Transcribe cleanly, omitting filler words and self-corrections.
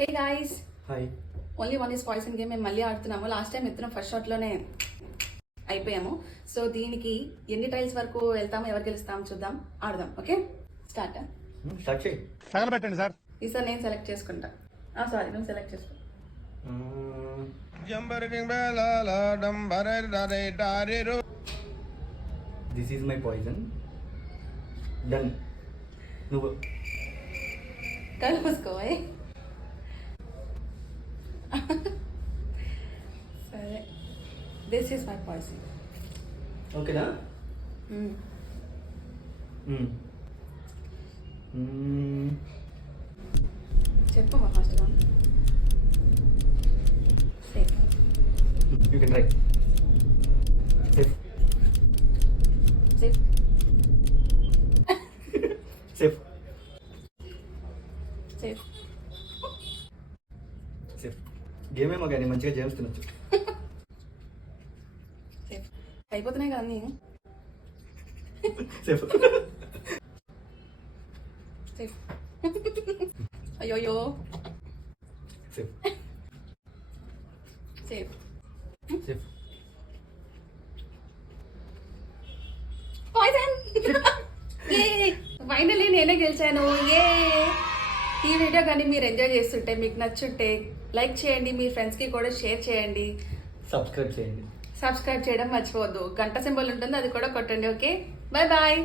Hey guys, hi. Only one is poison game మేము మళ్ళీ ఆడుతున్నాము. Last time ఇద్దరం first షాట్లోనే అయిపోయాము. సో దీనికి ఎన్ని టైల్స్ వరకు వెళ్తాము, ఎవరు గెలుస్తాము చూద్దాం, ఆడదాం. ఓకే, స్టార్ట్ చేయి. తగలబెట్టండి సార్. ఈసారి నేను సెలెక్ట్ చేసుకుంటా. సారీ, నువ్వు సెలెక్ట్ చేసుకో. This is my poison. Done. నువ్వు కళ్ళు మూసుకో. సరే, దిస్ ఈస్ మై పాయిజన్. ఓకేనా? చెప్పమ్మా ఫస్ట్గా. Safe. You can try. Safe. Safe. Safe. Safe. Safe. Game ఏమో కానీ మంచిగా జేమ్స్ తినొచ్చు. సేఫ్. అయిపోతున్నాయి కదా అన్నీ. సేఫ్. సేఫ్. అయ్యోయ్యో. Safe. Safe. Safe. Poison. Finally నేనే గెలిచాను. ఏ ఈ వీడియో కానీ మీరు ఎంజాయ్ చేస్తుంటే, మీకు నచ్చుంటే లైక్ చేయండి, మీ ఫ్రెండ్స్కి కూడా షేర్ చేయండి, సబ్స్క్రైబ్ చేయండి. సబ్స్క్రైబ్ చేయడం మర్చిపోవద్దు. గంట సింబల్ ఉంటుంది, అది కూడా కొట్టండి. Okay, bye bye.